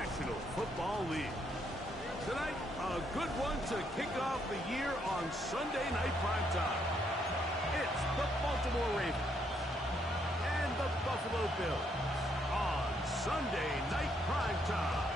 National Football League. Tonight, a good one to kick off the year on Sunday Night Primetime. It's the Baltimore Ravens and the Buffalo Bills on Sunday Night Primetime.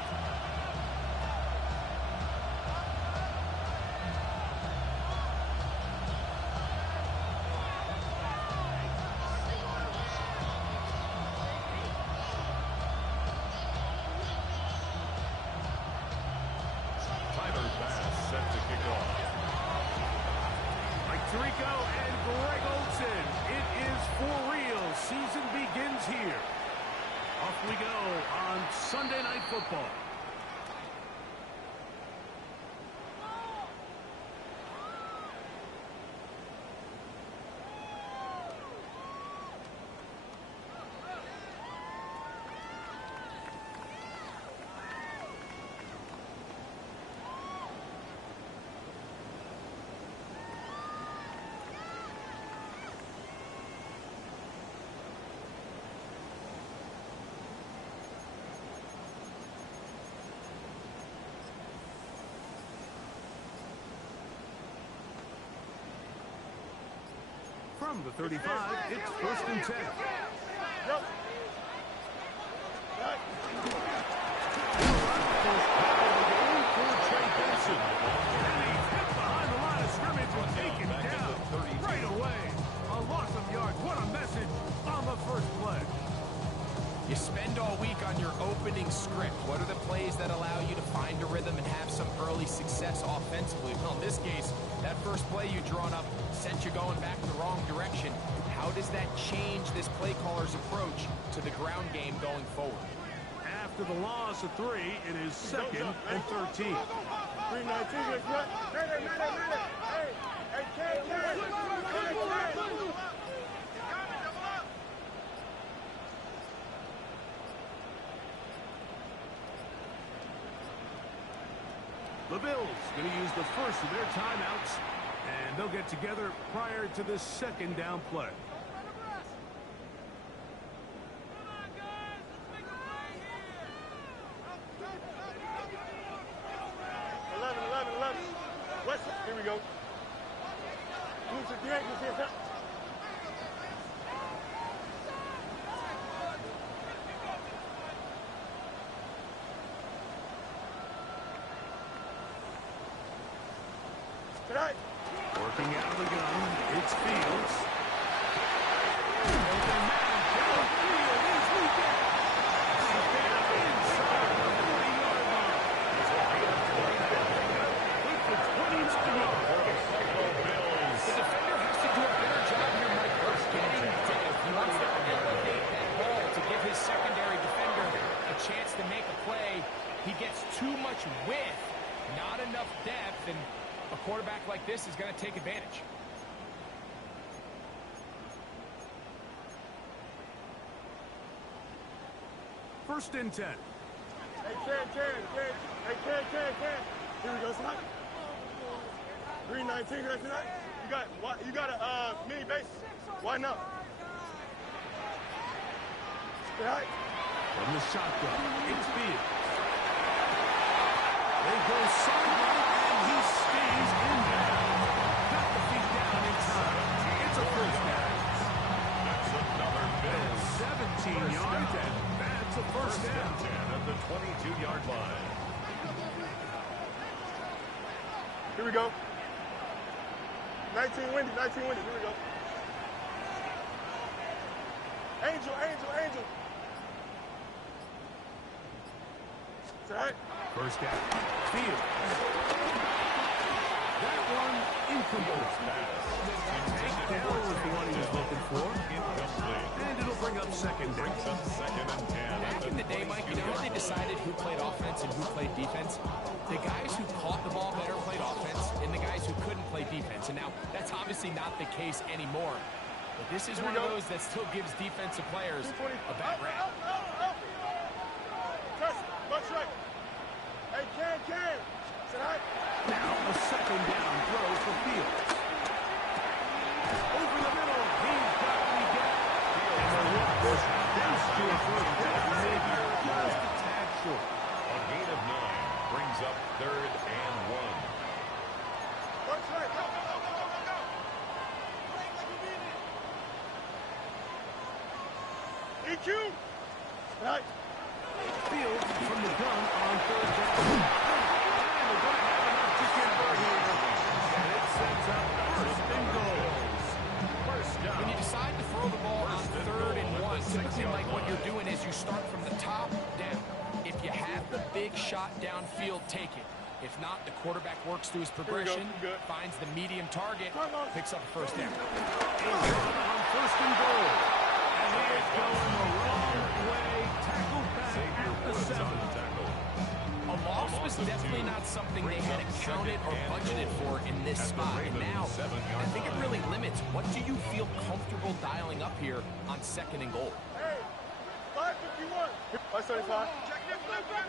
Season begins here. Off we go on Sunday Night Football. From the 35, it's 1st and 10. Yep. And he's hit behind the line of scrimmage and taken down right away. A loss of yards. What a message on the first play. You spend all week on your opening script. What are the plays that allow you to find a rhythm and have some early success offensively? Well, in this case, that first play you drawn up sent you going back the wrong direction. How does that change this play caller's approach to the ground game going forward? After the loss of 3, it is 2nd and 13. 3-19, The Bills going to use the first of their timeouts, and they'll get together prior to the 2nd down play. Here we go. Move to the ankles here. Working out of the gun, it's Fields. Chance to make a play. He gets too much width, not enough depth, and a quarterback like this is going to take advantage. First and 10. Hey, Ken. Here we go, son. 3-19, tonight. You got a mini base. Why not? Right. From the shotgun, it's Fields. They go sideline, and he stays in there. Got the feet down in time. It's a first down. That's another miss. 17 yards, and that's a first down. 10 at the 22-yard line. Here we go. 19 windy. Here we go. Angel. Right. First down. Fields. That one incomplete. Takedown was the one he was looking for. And it'll bring up 2nd down. Back in the day, Mike, you know how they decided who played offense and who played defense? The guys who caught the ball better played offense, and the guys who couldn't play defense. And now, that's obviously not the case anymore. But this is one of those that still gives defensive players a bad rap. Much right. Hey, Ken. Now a 2nd down throw for Fields. Over the middle, he's got the gap. And the run push. That's to a first down, maybe just a tad short. Right. Field from the gun on third down. And they're going to have enough to convert here. And it sets up first and goals. First down. When you decide to throw the ball on 3rd and 1, typically like what you're doing is you start from the top down. If you have the big shot downfield, take it. If not, the quarterback works through his progression, finds the medium target, picks up a first down. On first and goal. And he is going the wrong way. Tackled back at the 7. A loss was definitely not something they had accounted or budgeted for in this spot. And now, I think it really limits what do you feel comfortable dialing up here on 2nd and goal. Hey, 551. 575.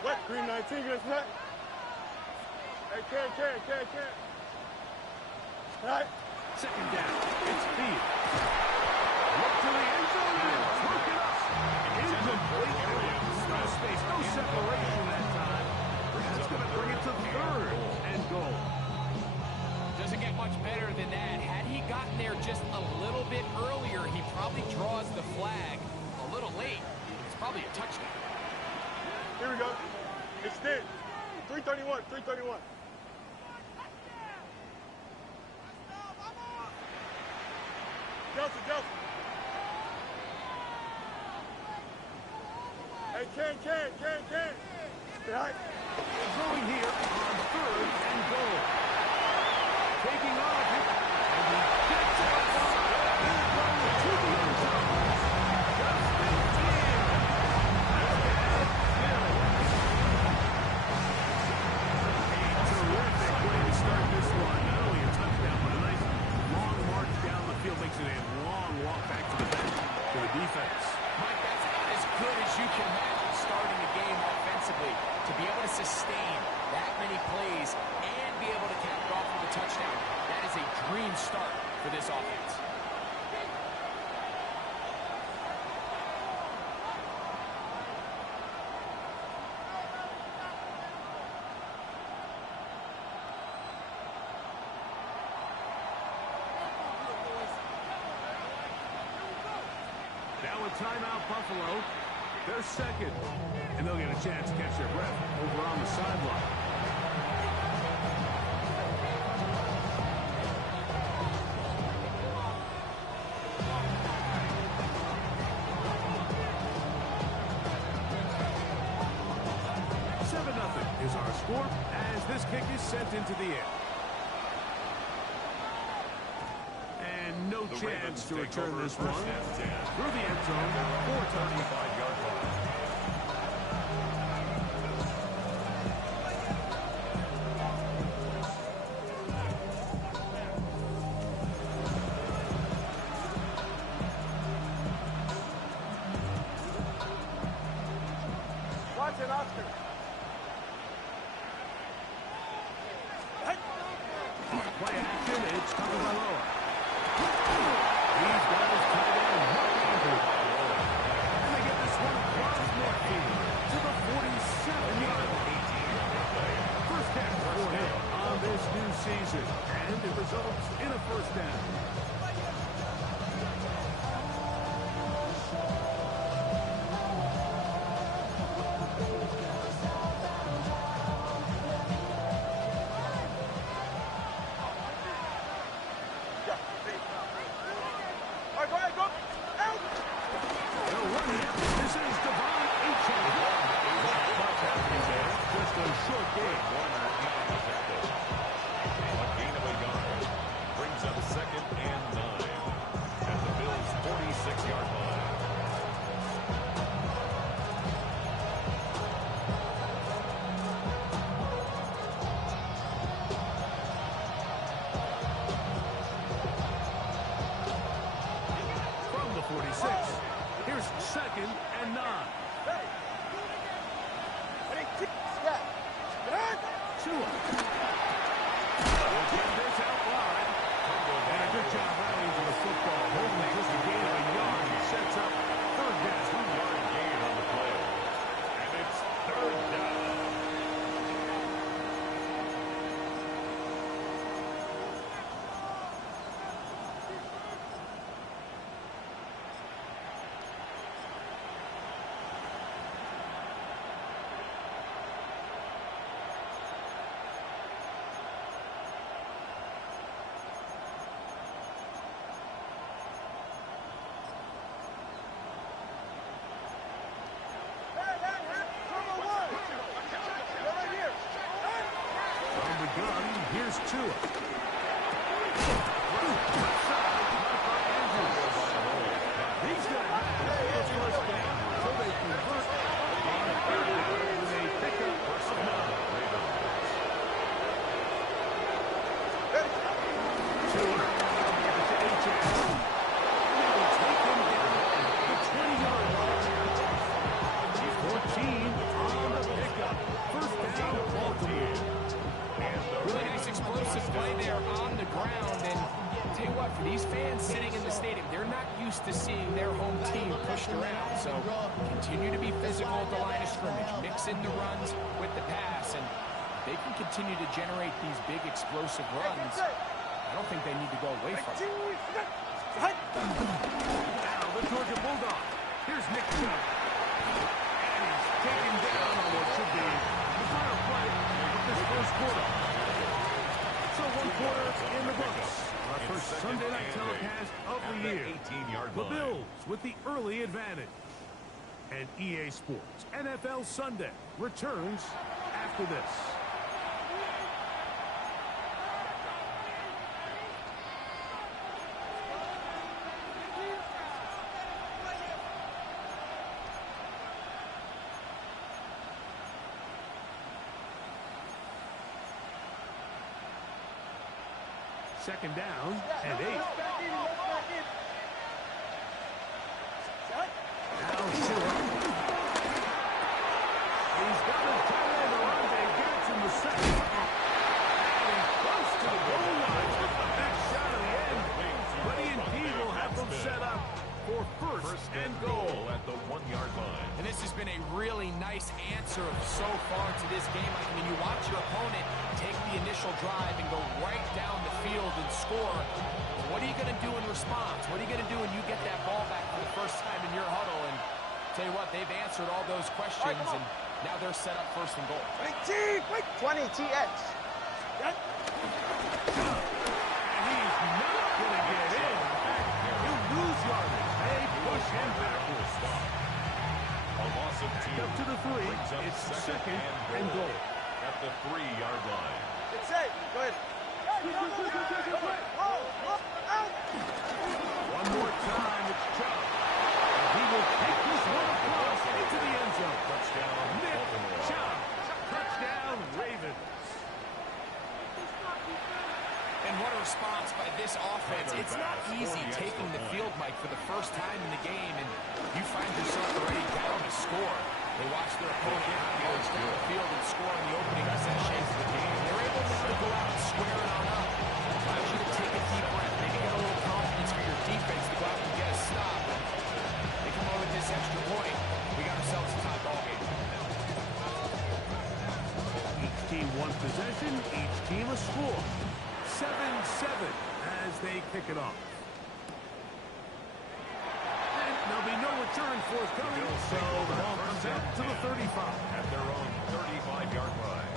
What? Green 19, get us net. Hey, can. Right. 2nd down. It's Field. Look to the end zone and took it up. Incomplete. No space, no separation that time. That's going to bring it to 3rd and goal. Doesn't get much better than that. Had he gotten there just a little bit earlier, he probably draws the flag a little late. It's probably a touchdown. Here we go. Extend. 331. Delta. Hey, can. Right. Throwing here on 3rd and goal. Taking off. And he gets it. Here goes to the end zone. Justin Field. A terrific way to start this one. Not only a touchdown, but a nice long march down the field. Makes it a long walk back to the bench for the defense. Mike, that's about as good as you can imagine starting a game offensively. To be able to sustain that many plays and be able to cap it off with a touchdown, that is a dream start for this offense. Now a timeout, Buffalo. They're 2nd, and they'll get a chance to catch their breath over on the sideline. Is our score as this kick is sent into the air. And no chance to return this one through the end zone for a 35-yard line. Watch it, Oscar. Play action, it's coming below. He's got his tight end, Mark Andrews. And they get this one across midfield to the 47-yard line. First catch for him on this new season, and it results in a first down. Here's 2nd and 9. Tua. We'll get this out wide. And a good job rallying to the football. Holding just a gain of a yard. Sets up 3rd down. 2-yard gain on the play. And it's 3rd down. Here's Tua. He's going to have the first down, so they convert on third down with a pickup of 9. Tua to HS. He'll take him down at the 20-yard line. 14 on the pickup. First down, Baltimore. Really nice explosive play there on the ground. And I'll tell you what, for these fans sitting in the stadium, they're not used to seeing their home team pushed around. So continue to be physical at the line of scrimmage. Mix in the runs with the pass. And they can continue to generate these big explosive runs. I don't think they need to go away from it. Now the Georgia Bulldog. Here's Nick Chubb. And he's taken down on what should be the final play of this first quarter. So one quarter in the books. Our first Sunday night telecast of the year. The Bills with the early advantage. And EA Sports NFL Sunday returns after this. Second down and 8. Now Tua. He's got a tight end around. They get it from the second. And he's close to the goal line with the big shot at the end. But E&P will have them set up for first and goal at the 1-yard line. And this has been a really nice answer so far to this game. I mean, you watch your opponent take the initial drive and go right down the field and score. What are you going to do in response? What are you going to do when you get that ball back for the first time in your huddle? And tell you what, they've answered all those questions, and now they're set up first and goal. 20 TX. And he's not going to get in. He'll lose yardage. They push him backwards. A loss of 2. Up to the 3. It's second and goal. At the 3-yard line. It's safe. Go ahead. One more time, it's Chubb. And he will take this one across into the end zone. Touchdown, Nick Baltimore. Chubb. Touchdown, Ravens. And what a response by this offense. It's not easy taking the field, Mike, for the first time in the game, and you find yourself already down to score. They watch their opponent yards down the field and score in the opening possession of the game. They're able now to go out and square it on up. Allows you to take a deep breath, maybe get a little confidence for your defense to go out and get a stop. They come over with this extra point. We got ourselves a tie ball game. Each team one possession, each team a score. 7-7 as they kick it off. And there'll be no return forthcoming, so the ball comes out to the 35. At their own 35-yard line.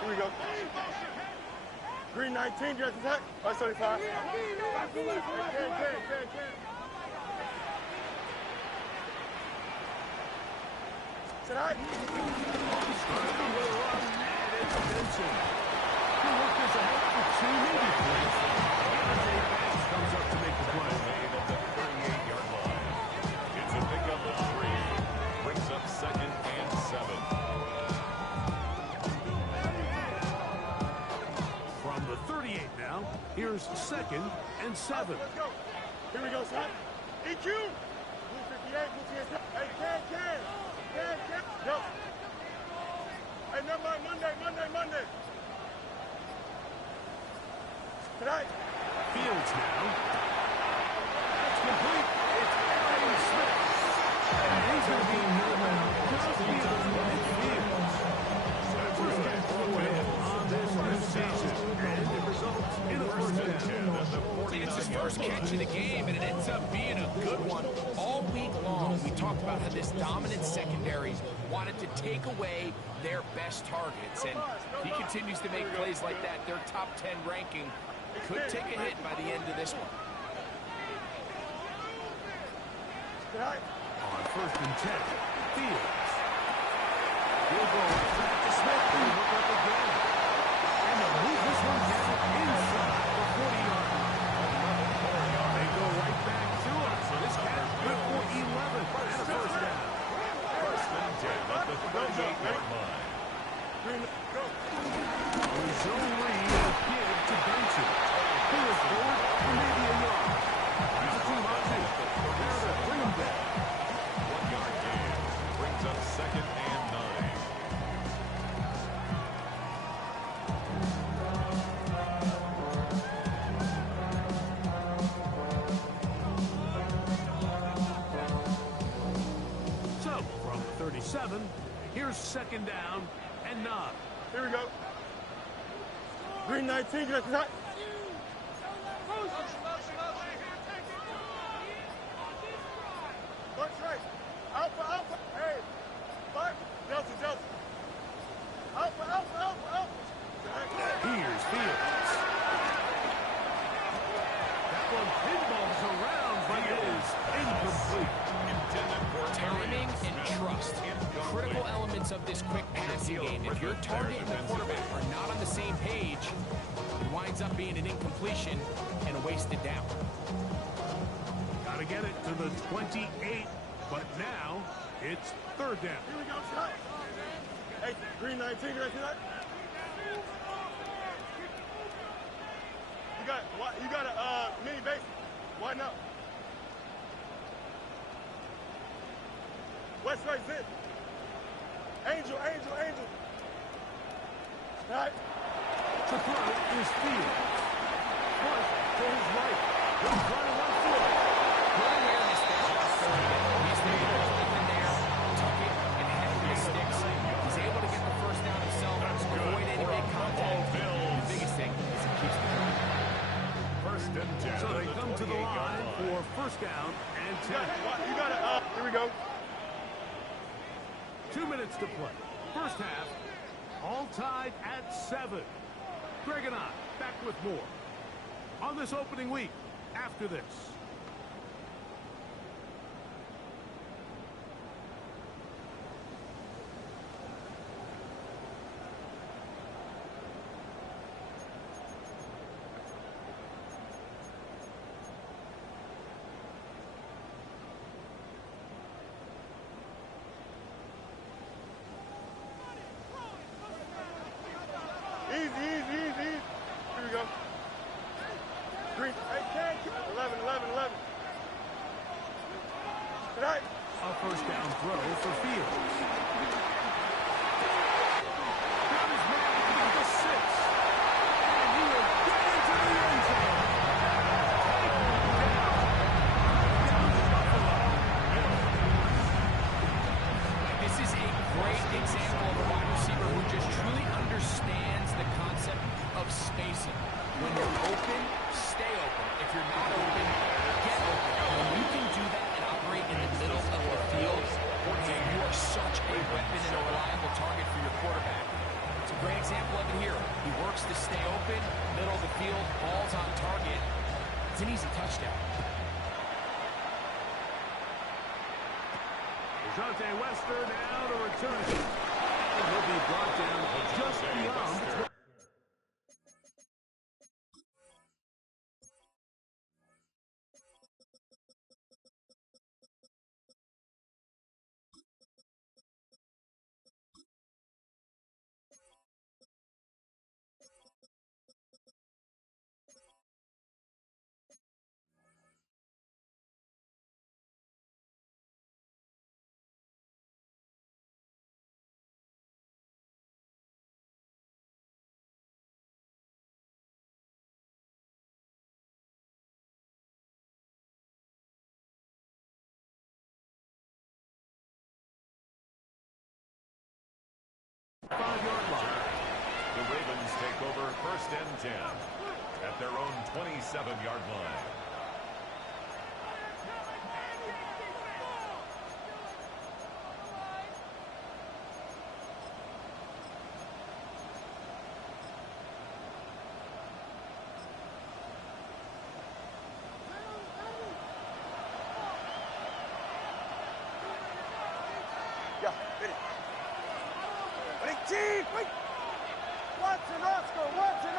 Here we go. Green 19, just attack. 575. Tonight. Starting with a run, and it's Benson. He worked this ahead for 2, maybe 3. Deontay Banks comes up to make the play. Made at the 38-yard line. It's a pickup of 3. Brings up second and 7. From the 38 now, here's second and 7. Let's go. Here we go, son. EQ. Blue 58, blue 58. Hey, can. Go. Hey, never mind. Monday. Tonight. Fields now. That's complete. It's Aaron Smith. And he's going to be moving downfield and Fields. First down for the win on this new season. And it results in a first down. It's his first catch of the game, and it ends up being a good one. All we week long, we talked about how this dominant secondary wanted to take away their best targets, and he continues to make plays like that. Their top 10 ranking could take a hit by the end of this one. On 1st and 10, Fields. He'll go back to Smith and look up again. And they'll move this one down inside the 40-yard line. They go right back to it. So this catch good for 11 and a first down. 1st and 10 at the 38-yard line. On his zone read, a give to Benson. He was forward for maybe a yard. He's a team on two. There to bring him back. 1-yard gain brings up 2nd and 9. So, from 37, here's 2nd down and 9. Here we go. Green 19, get that. Punch right. Alpha, alpha. Hey. Fight. Delta, delta. Alpha, alpha, alpha, alpha. Here's Fields. That one pinballs around, but it is incomplete. Intended for Timing and trust, critical elements of this quick passing game. If your target and the quarterback are not on the same page, it winds up being an incompletion and a wasted down. Got to get it to the 28, but now it's 3rd down. Here we go, shot. Hey, green 19, get that. You got a mini base. Why not? West right zip. Angel, angel, angel. All right. To throw is Fields. One to his right. He's running one foot. Good awareness there. He's there, in there, tuck it, and head for the sticks. He's able to get the first down himself, avoid any big contact. The biggest thing is he keeps the ball. 1st and 10 So they at the come to the 28-yard line for 1st down and 10. You got it. Here we go. 2 minutes to play. First half, all tied at 7. Greg and I back with more on this opening week after this. Easy, easy, easy, easy. Here we go. Green. Hey, can 11, 11, 11. Tonight. A first down throw for Fields. Got his man at the 6. And he will get into the end zone. Down to Buffalo. This is a great example of a wide receiver who just truly understands the concept of spacing. When you're open, stay open. If you're not open, get open. When you can do that and operate in the middle of the field, man, you are such a weapon and a reliable target for your quarterback. It's a great example of it here. He works to stay open, middle of the field, ball's on target. It's an easy touchdown. Dejounte Wester now to return it. And he'll be brought down just beyond the 12. Five-yard line. The Ravens take over 1st and 10 at their own 27-yard line. Wait, wait. Watson, Oscar, Watson,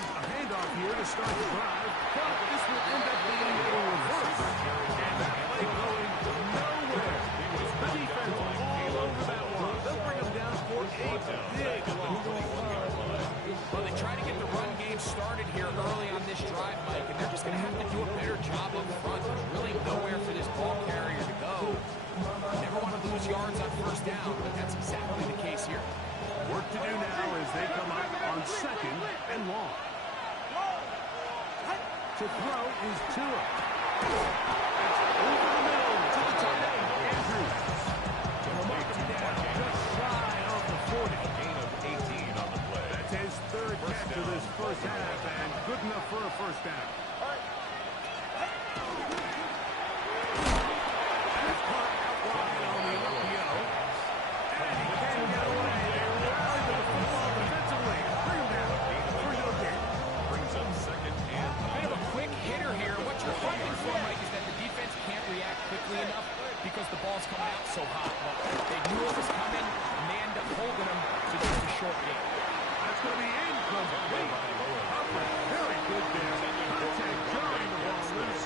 A handoff here to start the drive, but this will end up being a reverse. And that play going nowhere. The defense all over that one. They'll bring them down for a big loss. Well, they try to get the run game started here early on this drive, Mike, and they're just going to have to do a better job up front. There's really nowhere for this ball carrier to go. Never want to lose yards on first down, but that's exactly the case here. Work to do now as they come up on second and long. To throw is Tua. It's over the middle to the tight end, Andrews. Will mark him down just shy of the 40. Gain of 18 on the play. That's his third catch of this first half, and good enough for a first down. That's caught out wide on the RPO. And he can't get away. They rally to the football defensively. Bring him down for no gain. Brings up second and A bit of a quick hitter here. What you're hoping for, Mike, is that the defense can't react quickly enough because the ball's coming out so hot. But they knew it was coming, and they end up holding them to just a short game. That's going to be incomplete. Very good there. Contact during the ball loose.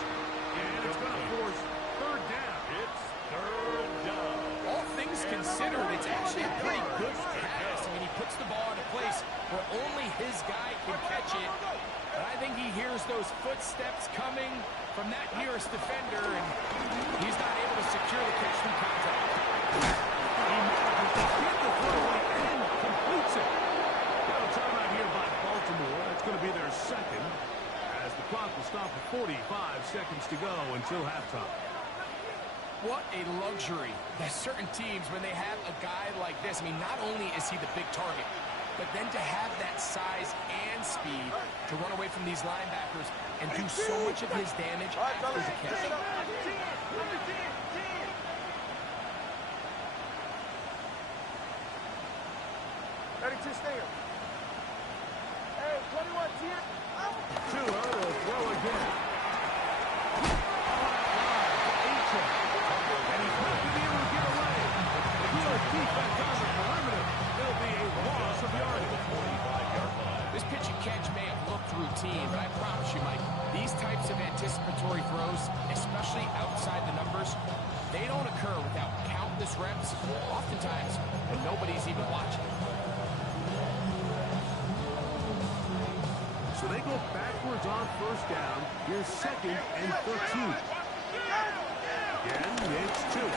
And it's going to force third down. it's third down. All things considered, it's actually a pretty good pass. I mean, he puts the ball in a place where only his guy can catch it. But I think he hears those footsteps coming from that nearest defender, and he's not able to secure the catch through contact. He manages to get the throw and completes it. Got a timeout here by Baltimore. That's going to be their second, as the clock will stop at 45 seconds to go until halftime. What a luxury that certain teams, when they have a guy like this, I mean, not only is he the big target, but then to have that size and speed to run away from these linebackers and do so much of his damage after the catch. 32 Stinger. Hey, 21 Tia. Tua will throw again. And he's not going to be able to get away. The Steelers defense on the perimeter. It'll be a loss of yardage. 45-yard line. This pitch and catch may have looked routine, but I promise you, Mike, these types of anticipatory throws, especially outside the numbers, they don't occur without countless reps, oftentimes when nobody's even watching. So they go backwards on first down. Here's second and 13. Again, it's Tua.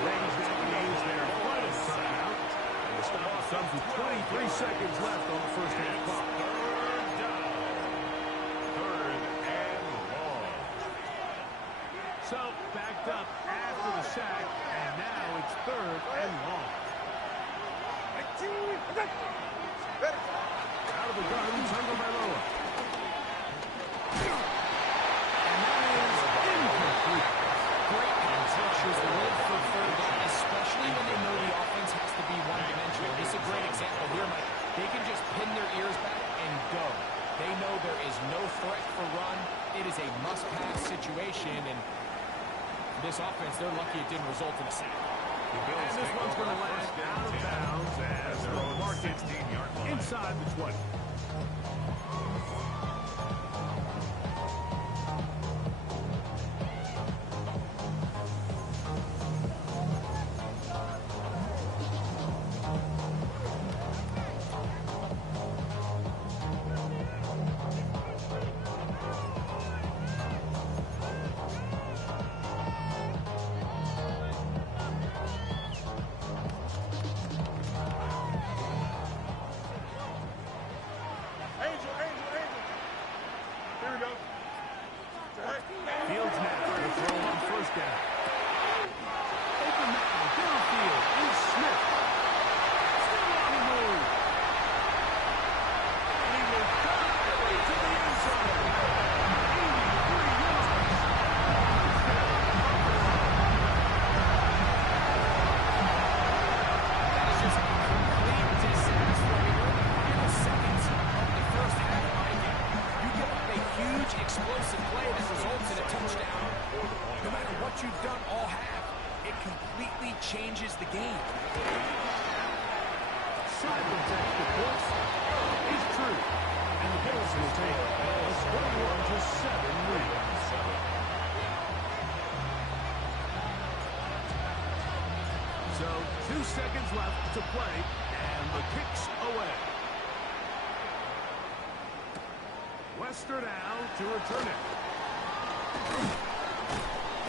Raise that means their final timeout. And the stop comes with 23 seconds left on the first half clock. Third down. Third and long. So backed up after the sack, and now it's third and long. Out of the gun, Tagovailoa. And that is incomplete. Great pass rushers live for third down, especially when they know the offense has to be one-dimensional. This is a great example here, Mike. They can just pin their ears back and go. They know there is no threat for run. It is a must-pass situation, and this offense, they're lucky it didn't result in a sack. And this one's going to land out of bounds as they'll mark it 16-yard line. inside the 20. Here we go. Fields now to throw on first down. Open now, downfield is Smith. Still on the move. And he will dive to the end zone. 83 yards. That is just a complete disaster. I mean, we're in the final seconds of the first half, Mike. You give up huge explosive play that results in a touchdown. No matter what you've done all half, it completely changes the game. Side protect, of course, is true. And the Bills will take a 21-7 lead. So 2 seconds left to play, and the kick's away. Wester now to return it.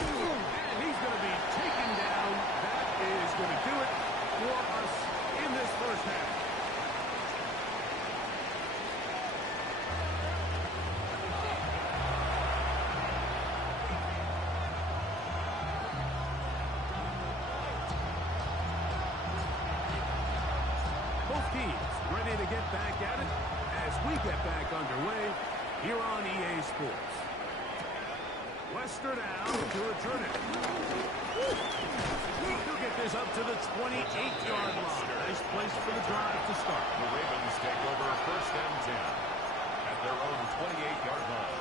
And he's going to be taken down. That is going to do it for us in this first half. Both teams ready to get back at it as we get back underway here on EA Sports. Wester now to return it. He'll get this up to the 28-yard line. Nice place for the drive to start. The Ravens take over 1st and 10 at their own 28-yard line.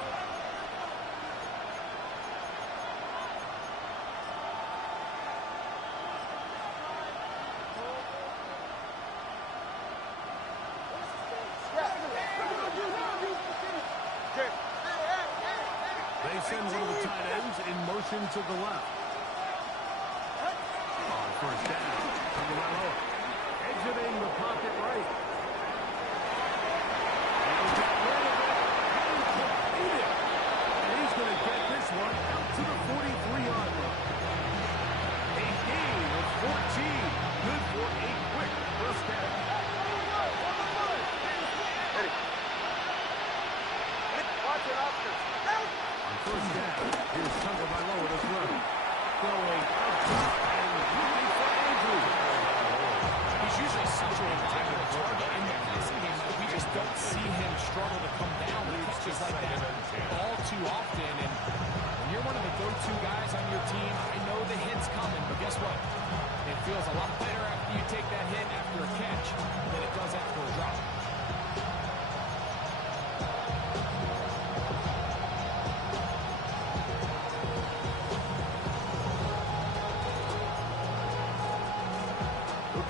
They send one of the tight ends in motion to the left. On 1st down, Tagovailoa exiting the pocket right. And he got rid of it and completed. And he's going to get this one out to the 43-yard line. A gain of 14. Good for a quick first down. Watch it, Oscar. On 1st down, here's Tagovailoa to throw. Going up top and looking for Andrews. He's usually such a reliable target in the passing game that we just don't see him struggle to come down with catches like that all too often. And when you're one of the go-to guys on your team, I know the hit's coming, but guess what? It feels a lot better after you take that hit after a catch than it does after a drop.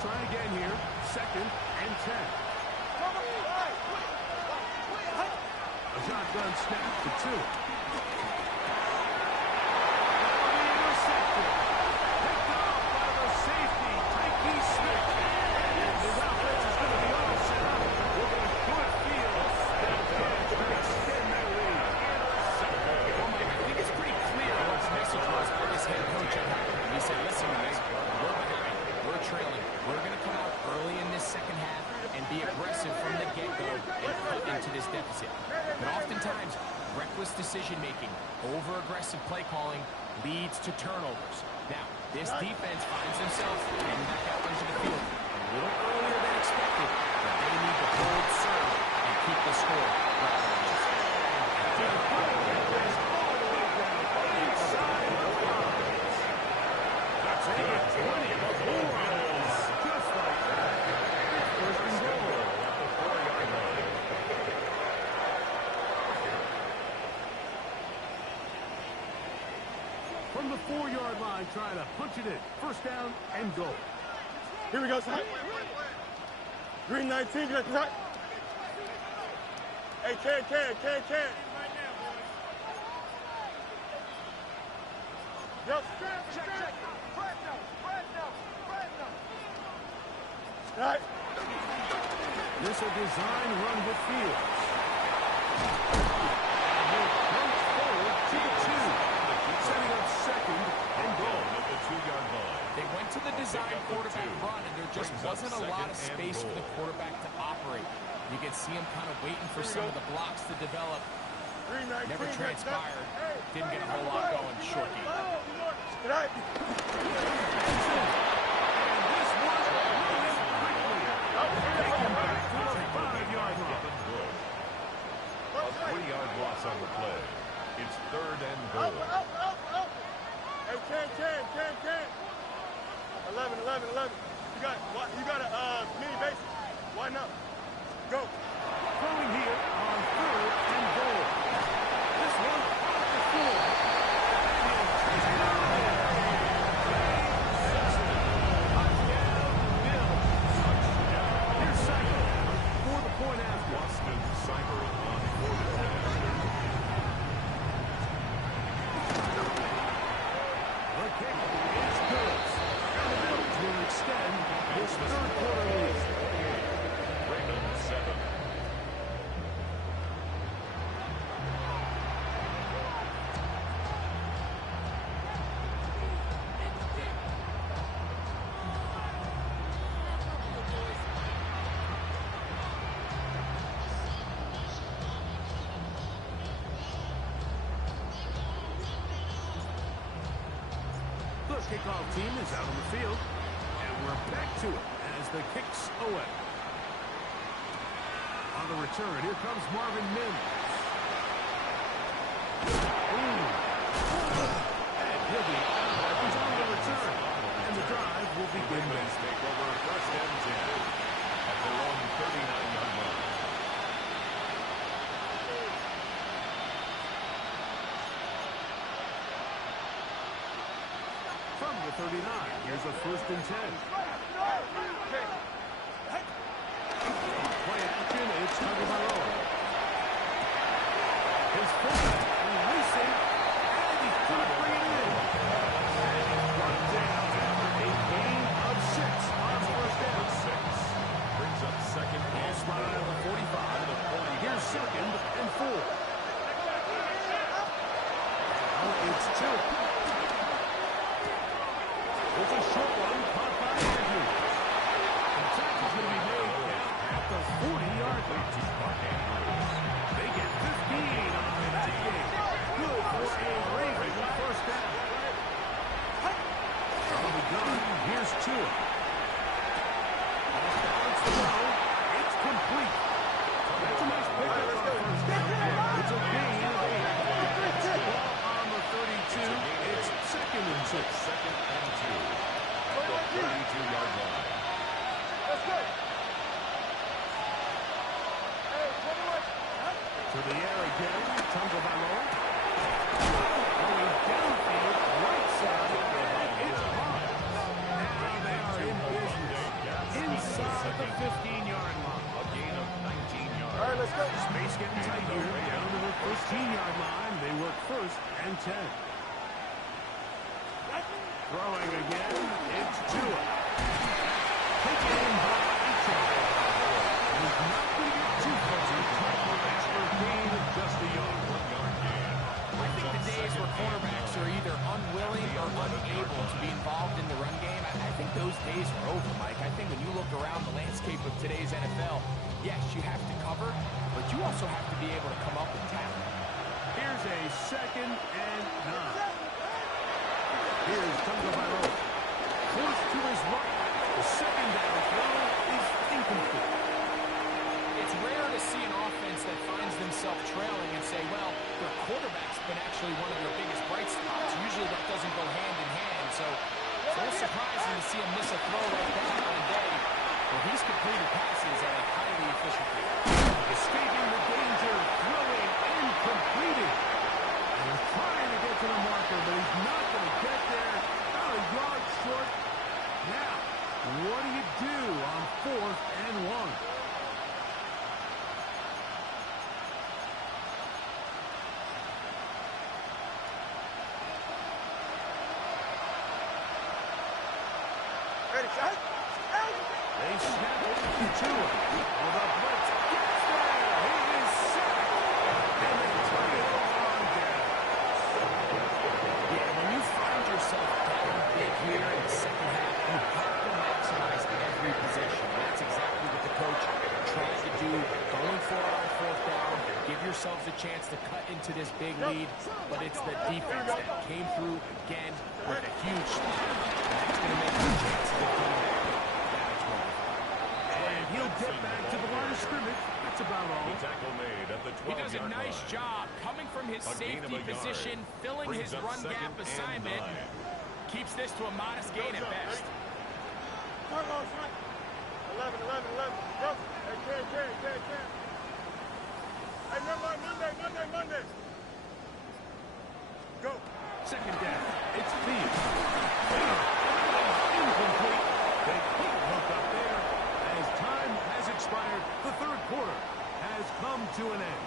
Try again here. 2nd and 10. A shotgun snap to 2. That'll be intercepted. Picked off by the safety, Tyke Smith. And his offense is going to be all set up with a good field that can extend that lead. Well, Mike, I think it's pretty clear what the message was for this head coach at home. He said, listen, guys, we're behind. We're trailing. We're going to come out early in this second half and be aggressive from the get-go and cut into this deficit. But oftentimes, reckless decision-making, over-aggressive play calling leads to turnovers. Now, this defense finds themselves heading back out into the field a little earlier than expected, but they need to hold serve and keep the score rather than lose. That's it. 20 of 4. Just like that. 1st and goal. From the 4-yard line, trying to punch it in. 1st down and goal. Here we go, son. Green 19, get that. Hey, can. Yep. Check. Right. This a design run with Fields. And he'll punch forward to the 2. Setting up 2nd and goal. At the 2-yard line. They went to the design quarterback run, and there just wasn't a lot of space for the quarterback to operate. You can see him kind of waiting for some of the blocks to develop. Never transpired. Didn't get a whole lot going. Short game. Right. A 3-yard loss on the play. It's 3rd and goal. Hey, can. 11. You got a mini base. Why not? Go. Throwing here on 3rd and goal. This kickoff team is out on the field. And we're back to it as the kick's away. On the return, here comes Marvin Mims. And he'll be out. He's on the return. And the drive will begin next. Take over first and 10 at their own 39-yard line. From the 39, here's a first and 10. Play action, it's Tagovailoa. His fullback releasing, and he's going to bring it in. And he's brought down after a gain of 6 on first down. 6 brings up second and Spot out of the 45. Here's second and 4. Now it's 2. It's a short one caught by Andrews. The tackle's going to be made down at the 40-yard line. They get 15 on that game. Good for a Raven first down. From the gun, here's Tua. Off balance throw. It's complete. That's a nice pickup on first down. It's a gain of 8. Ball on the 32. It's second and 6. Second and 2. The 32-yard line. Let's go. Hey, 21. To the air again, Tagovailoa. Going downfield, right side, it's hard. Now they are in business. Inside the 15-yard line. A gain of 19 yards. All right, let's go. Space getting tight here. Down to the 15-yard line. They work first and 10. Throwing again, it's Tua. Taken in by Ito. He's not going to get too fuzzy. That's for a gain of just a yard. 1-yard gain. I think the days where quarterbacks are either unwilling or unable to be involved in the run game, I think those days are over, Mike. I think when you look around the landscape of today's NFL, yes, you have to cover, but you also have to be able to come up and tackle. Here's a second and 9. Here's Tagovailoa. Forced to his right. The second down throw is incomplete. It's rare to see an offense that finds themselves trailing and say, well, their quarterback's been actually one of their biggest bright spots. Usually that doesn't go hand in hand, so it's a little surprising to see him miss a throw like that on a day where he's completed passes at a highly efficient rate. Escaping the danger, throwing and completing. And he's trying to get to the marker, but he's not going to get there. About a yard short. Now, what do you do on 4th and 1? Ready, shot. They snap it to Tua. Well, the blitz gets there. He is sacked. And they turn it over on down. Yeah, when you find yourself down big here in the second half, you have to maximize every possession. That's exactly what the coach tried to do, going for it on 4th down. Give yourselves a chance to cut into this big lead, but it's the defense that came through again with a huge stop. That's going to make your chances of coming back that much more. And he'll get back to the line of scrimmage. That's about all. The tackle made at the 12-yard He does a nice line. job coming from his A gain of safety a yard. position, filling Brings his up run second gap and assignment. 9. Keeps this to a modest gain at best. Come on, son. 11. Go. Hey, Ken. Hey, Monday. Go. Second down. It's Fields. Incomplete. They couldn't hook up there. As time has expired, the third quarter has come to an end.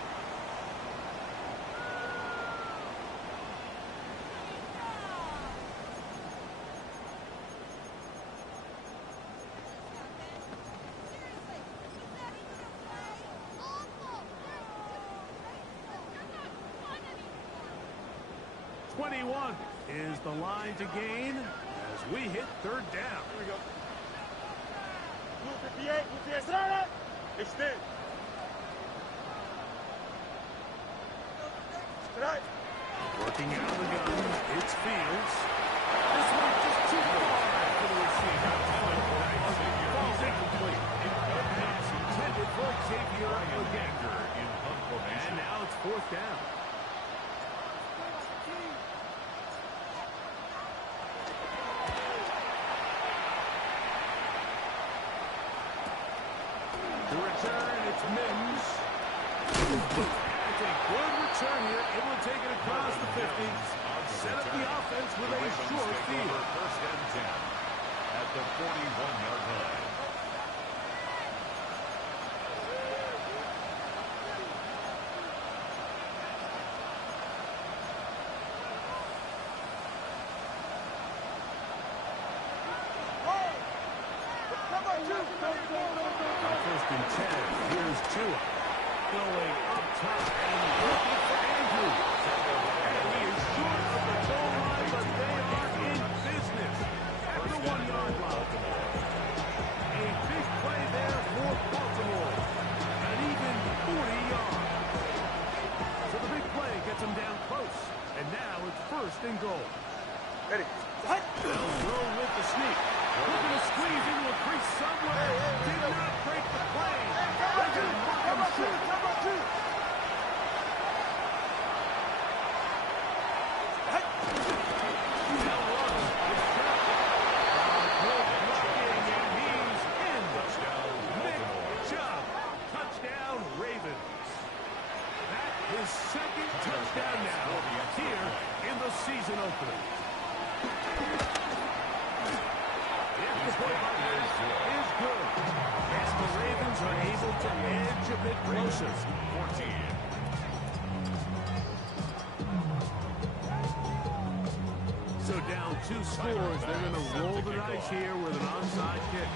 Is the line to gain as we hit third down. Here we go. Blue 58. Extend. Tonight. Working out of the gun, it's Fields. This one just Too far for the receiver. Ball's incomplete. Pass intended for Xavier again. In punt formation. And now it's fourth down. The return, it's Mims. That's a good return here. Able to take it across the 50. Set up the offense with a short field. First and 10 at the 41-yard line. On first and 10, here's Tua. Going up top and looking for Andrews. And he is short of the goal line, but they are in business at the 1-yard line. A big play there for Baltimore. An even 40 yards. So the big play gets him down close. And now it's first and goal. Ready. They'll throw with the sneak. Looking to squeeze into a crease somewhere. Did not break the play. They're going to mark him short. Now Ross is shot. Good blocking, and he's in. Nick Chubb. Touchdown, Ravens. That is second touchdown now here in the season opener. The play by pass is good. As the Ravens are able to edge a bit closer. 14. So down 2 scores, they're going to roll the dice here with an onside kick.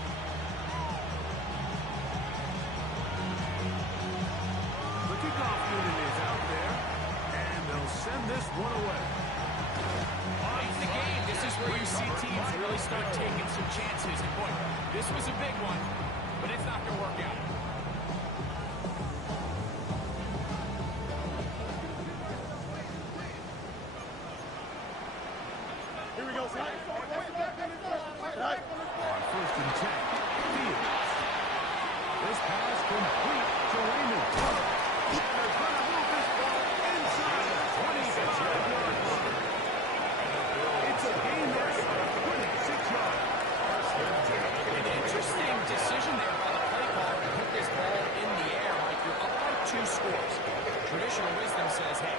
The kickoff unit is out there, and they'll send this one away. Late in the game, this is where you see teams really start taking some chances. And boy, this was a big one, but it's not going to work out. Here we go, son. On first and 10, Fields. This pass complete to Raymond. And they're going to move this ball inside the 25-yard line. It's a gain there of 26 yards. An interesting decision there by the play caller to put this ball in the air like you're up by 2 scores. Traditional wisdom says, hey,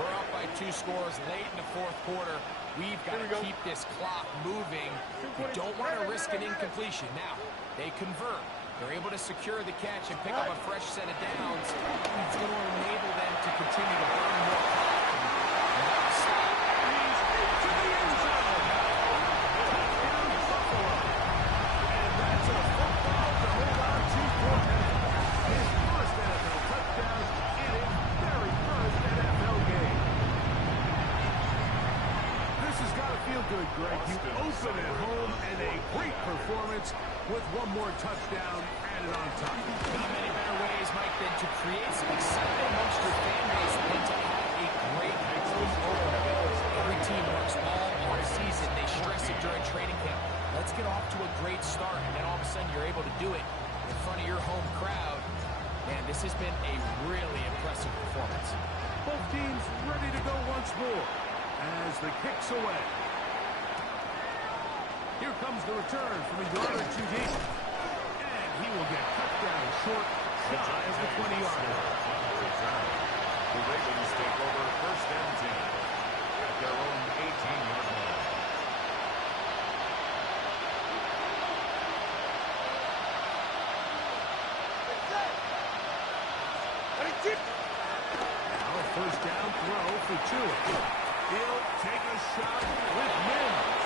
we're up by 2 scores late in the fourth quarter. We've got to keep this clock moving. We don't want to risk an incompletion. Now, they convert. They're able to secure the catch and pick up a fresh set of downs. It's going to enable them to continue to burn more clock. Without a stop. He's into the end zone. Touchdown, Buffalo. And that's a football to hold on to for him. His first NFL touchdown in his very first NFL game. This has got to feel good, Greg. You open at home and a great performance with one more touchdown added on top. Not many better ways, Mike, than to create some excitement amongst your fan base than to have a great home opener. Every team works all season. They stress it during training camp. Let's get off to a great start, and then all of a sudden you're able to do it in front of your home crowd. Man, this has been a really impressive performance. Both teams ready to go once more as the kick's away. Here comes the return from a yard or 2 deep. And he will get cut down short, shy of the 20-yard line. The Ravens take over first and 10 at their own 18-yard line. Now a first down throw for Tua. He'll take a shot with Mims.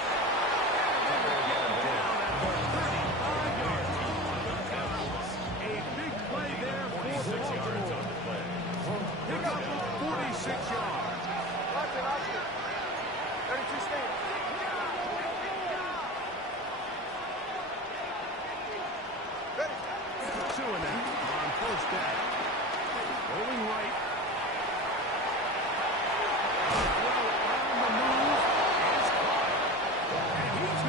And they'll get him down at the 35-yard line. A big play there for Baltimore. Pick up of 46 yards. Watch it. 32 stand. Ready. Tua now on first down. Rolling right. Throw on the move is caught. And he's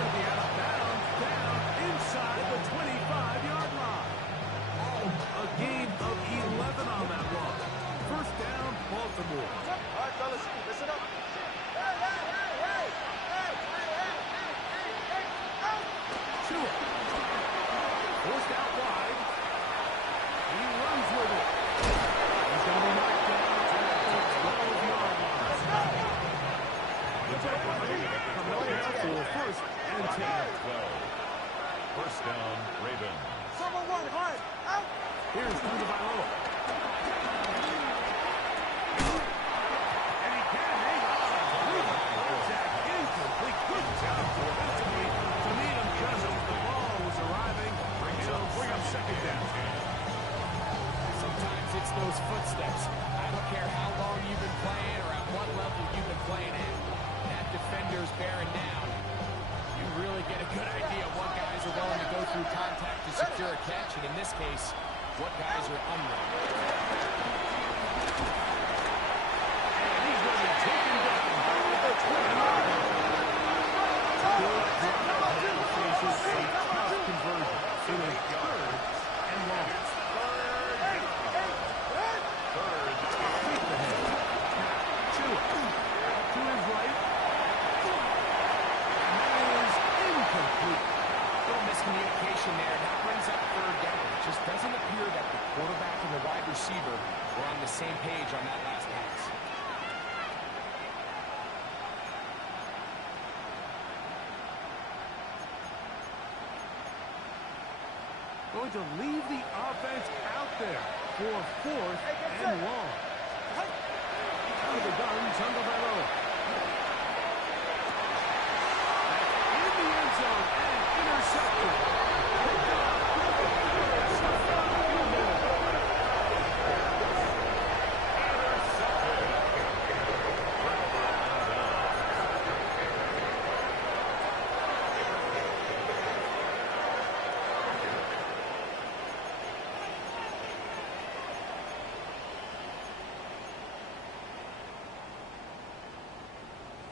fellas. Listen up. Tua. Forced out wide. He runs with it. He's going to be knocked down to the 12-yard line. The tackle coming up now for first and 10. 12. First down, Ravens. Someone run hard. Out. Here's through the Bailoa. And he can hang on. Contact incomplete. Good job defensively to meet him just as the ball was arriving. It'll bring up second down. Sometimes it's those footsteps. I don't care how long you've been playing or at what level you've been playing at. That defender's bearing down. You really get a good idea of what guys are willing to go through contact to secure a catch, and in this case, what guys are unwilling. And he's going to be taken down at the 20. Faces a tough conversion in a third and long. To his right. And that is incomplete. Little miscommunication there. That brings up third down. It just doesn't appear that the quarterback and the wide receiver were on the same page on that last pass. Going to leave the offense out there for fourth and long. Out of the gun, Tonga Bailoa. In the end zone and intercepted.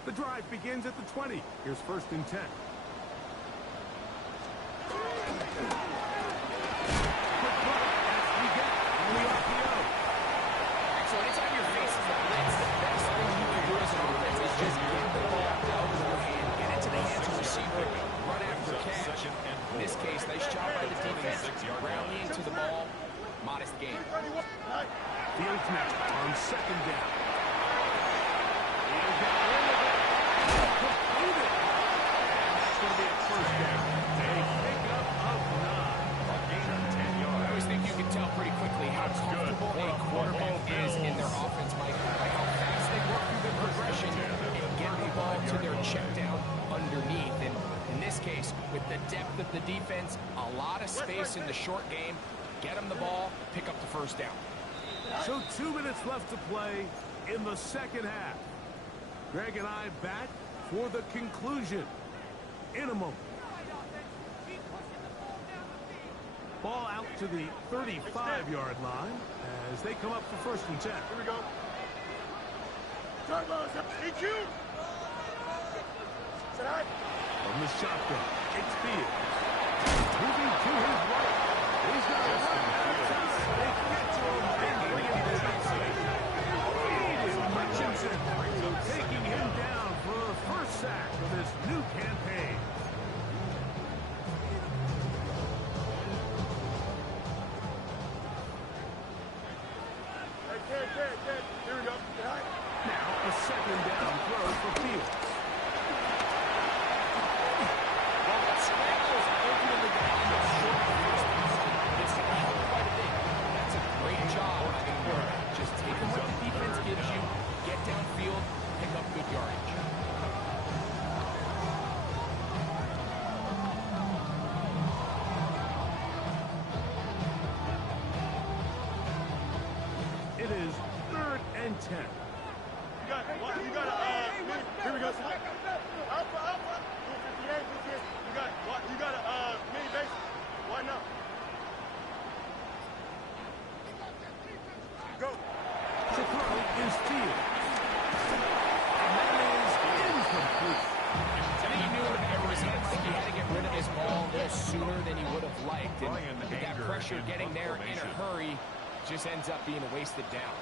The drive begins at the 20. Here's first and 10. So anytime you're facing the blitz, the best thing you can do as an offense is just get the ball out of your hand, get into the hands of the receiver, run after catch. In this case, nice job by the defense, rallying to the ball, modest gain. Fields now on second down. Completed. And that's going to be a first down. A pickup of 9. A gain of 10 yards. I always think you can tell pretty quickly how comfortable a quarterback is in their offense, Mike, by how fast they work through their progression and get the ball to their check down underneath. And in this case, with the depth of the defense, a lot of space in the short game, get them the ball, pick up the first down. So 2 minutes left to play in the second half. Greg and I back for the conclusion in a moment. Ball out to the 35-yard line as they come up for first and 10. Here we go. Turbos, EQ. Sit high. From the shotgun, it's Fields. Moving to his right. He's got a run out of time. They get to him and bring him down. Aiden Hutchinson taking him down for a first sack of this new campaign. Hey, here we go. Sit high. Now a second down throw for Fields. Well, that scramble is ultimately going to end up short of first down. It's going to help quite a bit. That's a great job. I mean, just taking what the defense gives you, get downfield, pick up good yardage. It is 3rd and 10. You got here we go. Alpha. 58. You got a mini base. Why not? Go. The throw is Fields. And that is incomplete. I think he knew it was him. Like he had to get rid of his ball a little sooner than he would have liked. And with that pressure getting there in a hurry just ends up being a wasted down.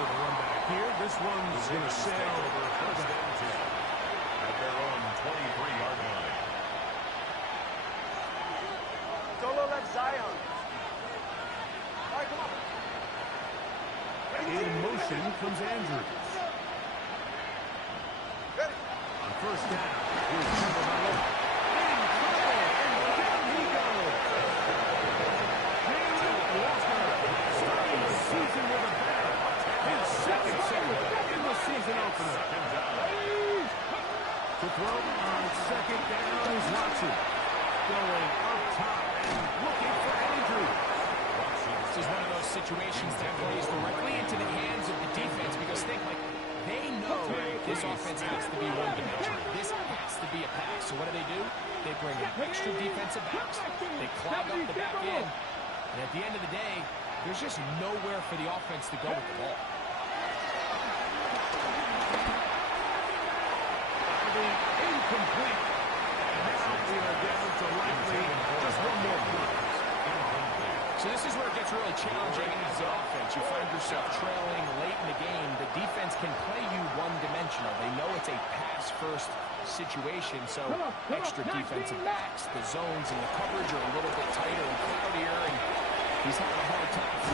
for the run back here. This one's going to sail over first and 10 at their own 23-yard line. Solo left Zion. All right, come on. In motion comes Andrews. On first down, here's Timberlake. In trouble, and down he goes. Jalen Walker starting the season with a bang. His second single in the season opener. To throw on second down is Watson. Going up top and looking for Andrews. This is one of those situations that plays directly into the hands of the defense because they know this offense has to be one-dimensional. This has to be a pass. So what do? They bring in extra defensive backs. They clog up the back end. And at the end of the day, there's just nowhere for the offense to go with the ball. Incomplete. And now we are down to likely just one more play. So this is where it gets really challenging as an offense. You find yourself trailing late in the game. The defense can play you one-dimensional. They know it's a pass-first situation, so extra defensive backs, the zones and the coverage are a little bit tighter and cloudier, and he's having a hard time